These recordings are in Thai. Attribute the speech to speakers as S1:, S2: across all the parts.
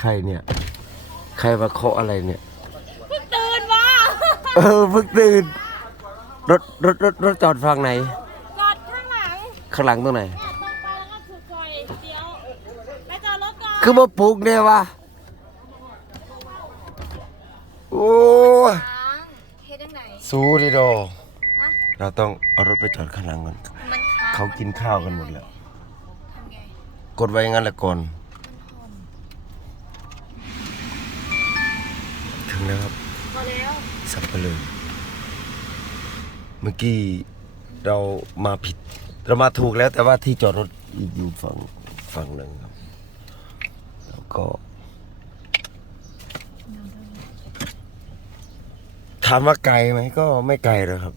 S1: ใครเนี่ย ใครมาเคาะอะไรเนี่ย
S2: ตื่นวะ
S1: เออเพิ่งตื่น รถรถรถรถจอดฝั่งไหน
S2: จอดข้างหลัง
S1: ข้างหลังตรงไหน
S2: เนี่ยตรงไปแล้วก็ถูกซอยเดียว ไปจอดรถก่อน
S1: คือมาปลูกเนี่ยวะโอ้ย
S3: ค้างเฮ็ดยังไง
S1: สู้ดิโด
S3: ฮะ
S1: เราต้องเอารถไปจอดข้างหลังก่อน
S3: มันค้าง
S1: เขากินข้าวกันหมดแล้ว
S3: ทำไง
S1: กดไว้อย่างนั้นแหละก่อน
S3: มัน
S1: ถึงแล้วครับ
S3: พอแล้ว
S1: สับปะเลยเมื่อกี้เรามาผิด เรามาถูกแล้วแต่ว่าที่จอดรถอีกอยู่ฝั่งฝั่งหนึ่งครับ แล้วก็ถามว่าไกลไหมก็ไม่ไกลเลยครับ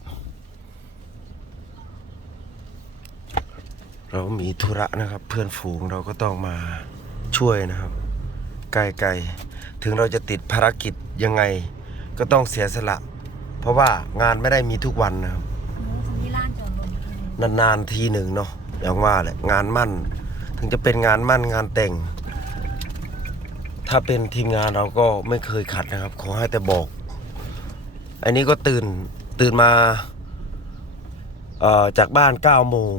S1: เรามีธุระนะครับ เพื่อนฝูงเราก็ต้องมาช่วยนะครับ ไกลๆ ถึงเราจะติดภารกิจยังไง ก็ต้องเสียสละ เพราะว่างานไม่ได้มีทุกวันนะครับ
S3: หนูของที่ร้านจอดรถอยู่
S1: นานๆทีหนึ่งเนาะอย่างว่าแหละงานมั่น ถึงจะเป็นงานมั่นงานแต่ง ถ้าเป็นทีมงานเราก็ไม่เคยขัดนะครับ ขอให้แต่บอก อันนี้ก็ตื่นตื่นมาเอ่อจากบ้าน9โมง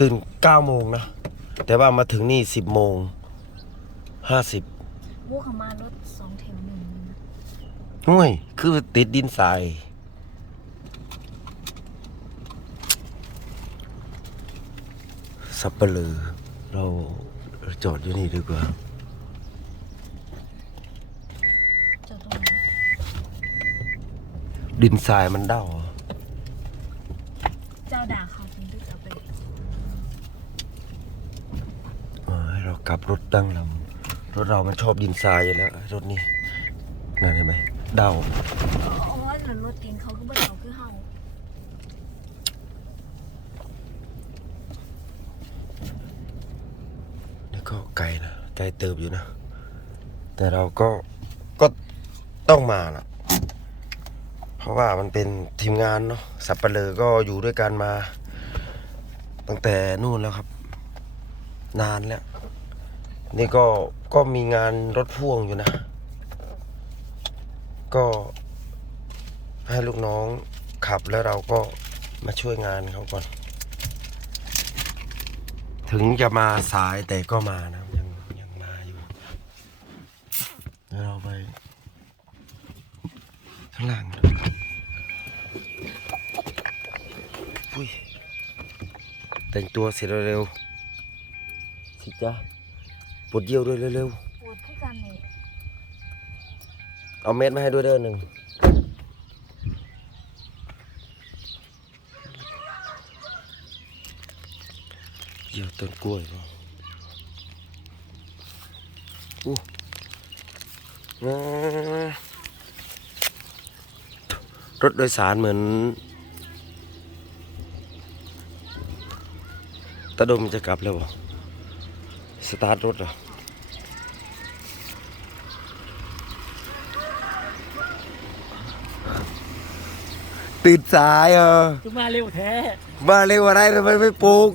S1: ตื่น9โมงนะ แต่ว่ามาถึงนี่ 10โมง 50
S3: พวกเขามารถสองแถวหนึ่งนะ
S1: ห่วย คือติดดินทราย สับเปลือ เราจอดอยู่นี่ดีกว่า
S3: จอดตรงไหน
S1: ดินทรายมันเด้าอะ
S3: เจ้าด่าเขาถึงได้จะไป
S1: เออให้เรากลับรถตั้งลำ รถเรามันชอบดินทรายอยู่แล้วรถนี้นั่นเห็นไหมเด้า
S3: อ๋อหรือรถเองเขาก็บ่เขาคือเฮา
S1: นี่ก็ไกลนะไกลเติบอยู่นะ แต่เราก็ก็ต้องมานะเพราะว่ามันเป็นทีมงานเนาะสับปะเลอก็อยู่ด้วยกันมา ตั้งแต่นู่นแล้วครับ นานแล้ว นี่ก็ก็มีงานรถพ่วงอยู่นะ ก็ให้ลูกน้องขับแล้วเราก็มาช่วยงานเขาก่อน ถึงจะมาสายแต่ก็มานะยังยังมาอยู่เดี๋ยวเราไปข้างล่างอุ้ยแต่งตัวเสร็จเร็วๆสิจ้า ปวดเยี่ยวด้วยเร็ว
S3: ปวดคือกันนี่
S1: ๆ เอาเม็ดมาให้ด้วยเด้อหนึ่งเยี่ยวต้นกล้วยเปล่าอู้อ่ารถโดยสารเหมือน ตะดมจะกลับแล้วบ่ สตาร์ทรถเหรอตื่นสายเออ
S4: จะมาเร็วแท้
S1: มาเร็วอะไรทำไมไม่ปลุก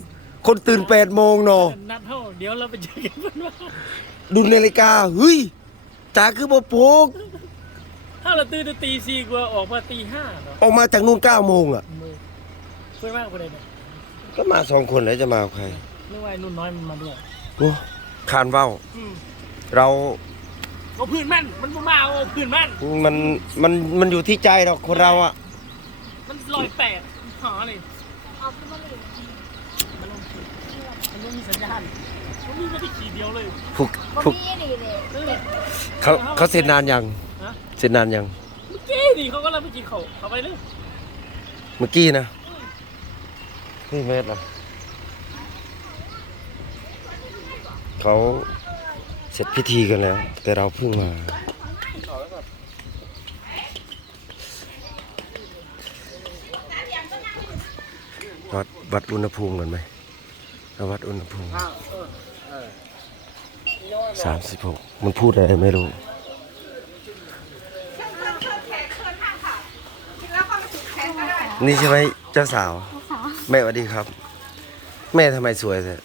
S1: คนตื่นแปดโมงเนาะ
S4: นัดเท่าเดี๋ยวเราไปเจอกันเพื่อนว่า
S1: ดูนาฬิกาเฮ้ยจ๋าคือบ่ปลุก
S4: ถ้าเราตื่นตีสี่กว่าออกมาตีห้าเนาะ
S1: ออกมาจากนู่นเก้าโมงอะ
S4: มือเพื่อนมากคนใดเนี่ย
S1: ก็มาสองคนแล้วจะมากับใคร
S4: นึกว่าไอ้นุ่นน้อยมันมาด้วย
S1: โอ้คานเว้า
S4: อืม
S1: เรา
S4: เอาพื้นแม่นมันบ่มาเอาพื้นแม่น
S1: มัน มัน มันอยู่ที่ใจหรอกคนเราอะ
S4: มันลอยแปดหาเลย
S3: เอาขึ้นมาเลย
S4: มันลงมันไม่มีสัญญาณมันมีมาที่ขี่เดียวเลย
S1: พวก
S3: บ่
S1: พวก
S3: มีนี่เลย
S4: เออ
S1: เขาเขาเสร็จนานยัง
S4: ฮะ
S1: เสร็จนานยัง
S4: เมื่อกี้นี่เขาก็เลยไปกินเขาเขาไปเลย
S1: เมื่อกี้นะนี่เมตรเหรอ เขาเสร็จพิธีกันแล้ว แต่เราเพิ่งมา วัดวัดอุณหภูมิกันไหมเราวัดอุณหภูมิสามสิบหกมันพูดอะไรไม่รู้นี่ใช่ไหมเจ้าสาว แม่สวัสดีครับ แม่ทำไมสวยแท้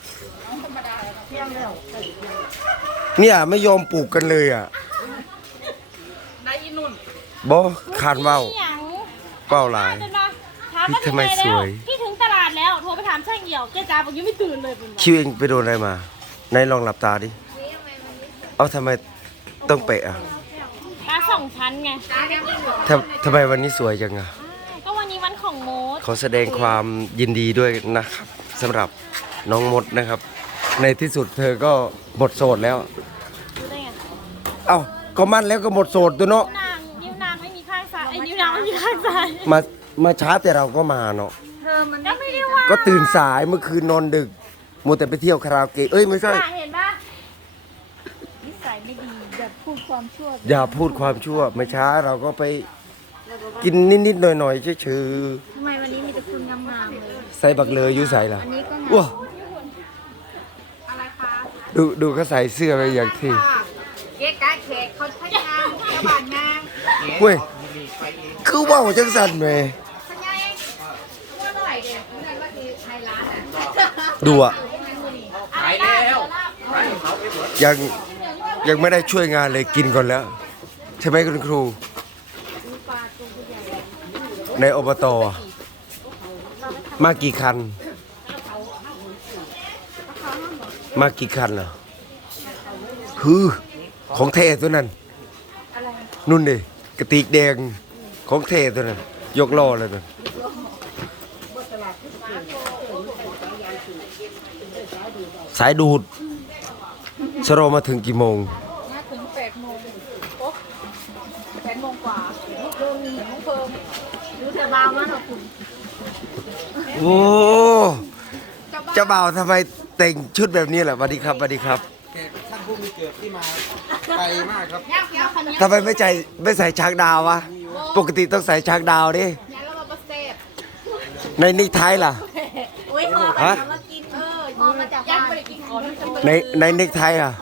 S1: เนี่ยไม่ยอมปลูกกันเลยอะ
S4: ได้อีนุ่น
S1: บอคานเว้า
S2: หยัง
S1: เป้าหลาย
S2: เดินมาถามว่า
S1: ทำไม
S2: ถึงหน
S1: ส
S2: แล้ว
S1: วย
S2: พี่ถึงตลาดแล้ว โทรไปถามช่างเหี่ยวแกจ้าบอกยังไม่ตื่นเลยเป็น
S1: คิวเองไปโดนอะไรมาไหนลองหลับตาดิเอาทำไมต้องเปะอะ
S2: ตาสองชั้นไง
S1: ทำทำไมวันนี้สวยจังอะ
S2: ก็วันนี้วันของโมด
S1: ขอแสดงความยินดีด้วยนะครับสำหรับน้องมดนะครับ ในที่สุดเธอก็หมดโสดแล้ว
S2: รู้ได้ไง
S1: เอ้าก็มั่นแล้วก็หมดโสดตัวเนาะ
S2: นางนิ้วนางไม่มีข้างซ้ายไอ้นิ้วนางไม่มีข้างซ้าย
S1: มามาช้าแต่เราก็มาเนาะ
S3: เธอมัน
S2: ก็ไม่ได้ว่า
S1: ก็ตื่นสายเมื่อคืนนอนดึกมัวแต่ไปเที่ยวคาราโอเกะ เอ้ยไม่ใช่
S2: น่ะเห็นปะ
S3: นิสัยไม่ดีแบบพูดความชั่ว
S1: อย่าพูดความชั่วไม่ช้าเราก็ไปกินนิดๆหน่อยๆเฉย
S3: ทำไมวันนี้มีแต่คุณงามๆเลย
S1: ๆใส่บักเลยอยู่ใส่ล่ะ
S3: อันนี้ก็งาม
S1: ว้า ดูดูเขาใส่เสื้อไปอย่างที่
S3: เก๊กกะแขกเขาใช้งานชาวบ้านงาน
S1: เว้ยคือว่าวจังสันไหม
S3: พญาเองว่าหน่อยเดียวนั่นว่าคือไทยร้านอะ
S1: ดูอะ
S2: ขายแล้ว
S1: ยังยังไม่ได้ช่วยงานเลยกินก่อนแล้ว ใช่ไหมคุณครู ในอบตอะมากี่คัน มากี่คันล่ะคือของเทตัวนั้น นุ่นดิกระติกแดงของเทตัวนั้น ยกล้อเลยนั่นสายดูดสโรมาถึงกี่โมง
S3: มาถึงแปดโมงปุ๊บแปดโมงกว่าเพิ่มหนึ่งเพิ่มรู้เธอบ้าว่าเราคุณ
S1: โอ้เจ้าบ่าวทำไม แต่งชุดแบบนี้ล่ะสวัสดีครับสวัสดีครับ
S5: ท่านผู้มีเกียรติที่มาไกลมากครับ
S3: ย่างเกี้ยวคันนี้
S1: ทำไมไม่ใจไม่ใส่ช้างดาววะปกติต้องใส่ช้างดาวดิ
S3: ยาเรามาเซฟ
S1: ในนิกไทยล่ะ
S3: อุ้ยพอ
S1: ฮะ
S3: มากิน เออพอมาจากบ้านกินของที่จะ
S1: ในในนิกไทยล่ะ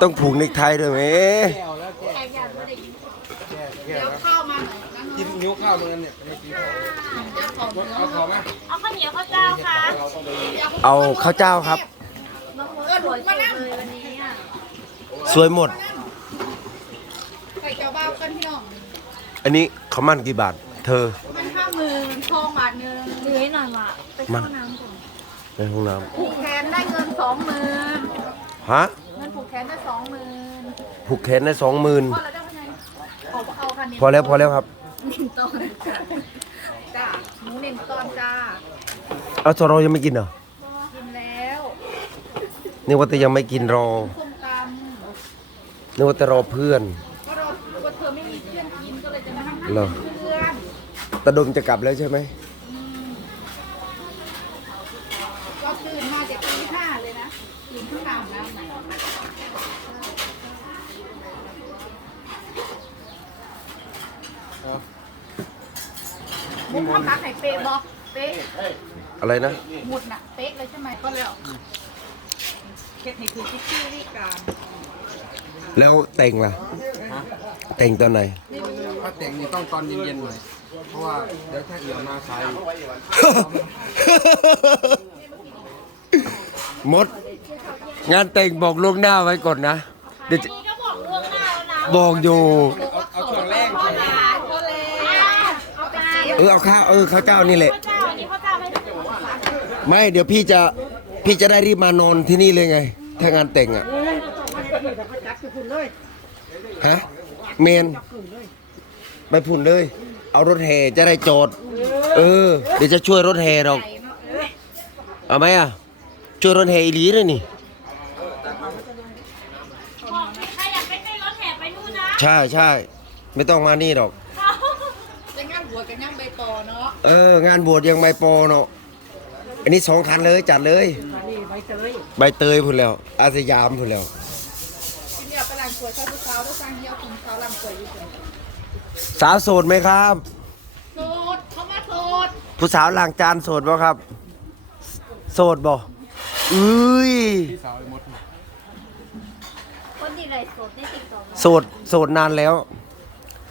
S1: ต้องผูกนิกไทยด้วยไหม
S5: แก้ว เอาขอไหม
S2: เอาข้าวเหนียวข้าวเจ้าค่ะ
S1: เอาข้าวเจ้าครับ
S3: เออสวยจังเลยวันนี้อะ
S1: สวยหมด
S3: ใส่เจ้าบ้ากันพี่น้อง
S1: อันนี้เขามั่นกี่บาท เธอ
S3: มันห้าหมื่นทองบาทหนึ่งเหลือหน่อยว่ะไปเข้าน้ำก่อน
S1: ในห้องน้
S3: ผูกแขนได้เงินสองหมื่นำ
S1: ฮะ
S3: เงินผูกแขนได้สองหมื่น
S1: ผูกแขนได้สองหมื่น
S3: พอแล้วได้ไหมขอเอาคันนี้
S1: พอแล้วพอแล้วครับ
S3: หนึ่งตอนจ้า หมูหนึ่งตอนจ้า
S1: เอาสโรยังไม่กินเหรอ
S3: กินแล้ว
S1: นี่ว่าแต่ยังไม่กินรอ
S3: ส้มต
S1: นึกว่าแต่รอเพื่อนำ
S3: ก็รอว่าเธอไม่มีเพื่อนกินก็เลยจะมานั่ง
S1: เหรอ
S3: เพื่อน
S1: ตาดมจะกลับแล้วใช่ไหม
S3: ก็ตื่นมาจากตีห้าเลยนะกินข้าวน้ำไหน มุกข้าวขาไข่เป๊ะบอกเป๊ะ
S1: อะไรนะ
S3: หมุดน่ะเป๊ะเลยใช่ไหมก็แล้วเค็ดให้คือที่ชื่อวิการ
S1: แล้วแต่งล่ะ แต่งตอนไหน
S5: ถ้าแต่งนี่ต้องตอนเย็นๆหน่อย เพราะว่าเดี๋ยวถ้าเอี่ยวมาสาย
S1: มด งานแต่งบอกล่วงหน้าไว้ก่อนนะ เดี๋ยวจะ
S2: นี่ก็บอกล่วงหน้าแล้วนะ
S1: บอกอยู่
S5: เอาช่วงแรก
S3: พ่อหลานพ่อเลย เอาไปเสีย
S1: เออเอาข้าวเออข้าวเจ้านี่แหละ
S2: ข้าวเจ้าอันนี้ข้าวเจ้าไม่ได้
S1: ไม่เดี๋ยวพี่จะพี่จะได้รีบมานอนที่นี่เลยไง ถ้างานแต่งอะฮะเมนไปพุ่นเลย เอารถแห่จะได้จอด เออ เดี๋ยวจะช่วยรถแห่หรอก เอาไหมอะ ช่วยรถแห่อีหลีเลยนี่
S2: บอกใครอยากไปเต้นรถแห่ไปนู่นนะ
S1: ใช่ใช่ไม่ต้องมานี่หรอก
S3: จะงานบ วชกับงานใบปอเนาะ
S1: เออ งานบวชยังไม่โปรเนาะอันนี้สองคันเลยจัดเลยใบเตยพุ่นแล้ว อาสยามพุ่นแล้ว
S3: ทีเดียวไปล้างสวยชอบผู้สาวต้องสร้างเหี้ยวคุณสาวล้างสวยอยู่เลย
S1: สาวโสดไหมครับ
S3: โสดเขามาโสด
S1: ผู้สาวล้างจานโสดบ่ครับ โสดบ่อุ้ย
S5: พี่สาวไอ้มด
S3: คนที่ไรโสดในติ๊กต็อก
S1: โสดโสดนานแล้ว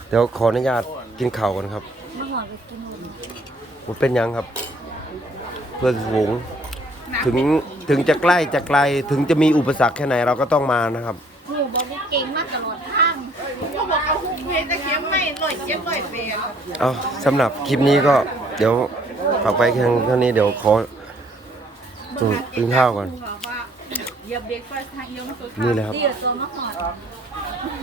S1: เดี๋ยวขออนุญาตกินข้าวกันครับ
S3: เมื่อก่อนก็กินหมด
S1: มันเป็นยังครับ เพื่อนฝูงถึงถึงจะใกล้จะไกลถึงจะมีอุปสรรคแค่ไหนเราก็ต้องมานะครับ
S3: เเก่งมากตลอดทางเขาบอกเอาหุ้มเพชรตะเข็มไม่ลอยเจ็บลอยเปรต
S1: เอาสำหรับคลิปนี้ก็เดี๋ยวฝากไปเพียงเท่านี้เดี๋ยวขอตัวกินข้าวก่อน
S3: เหยียบเบรกไฟทางเอียวมาสุด
S1: นี่เลยครับ
S3: ดีกับตัวมะขอด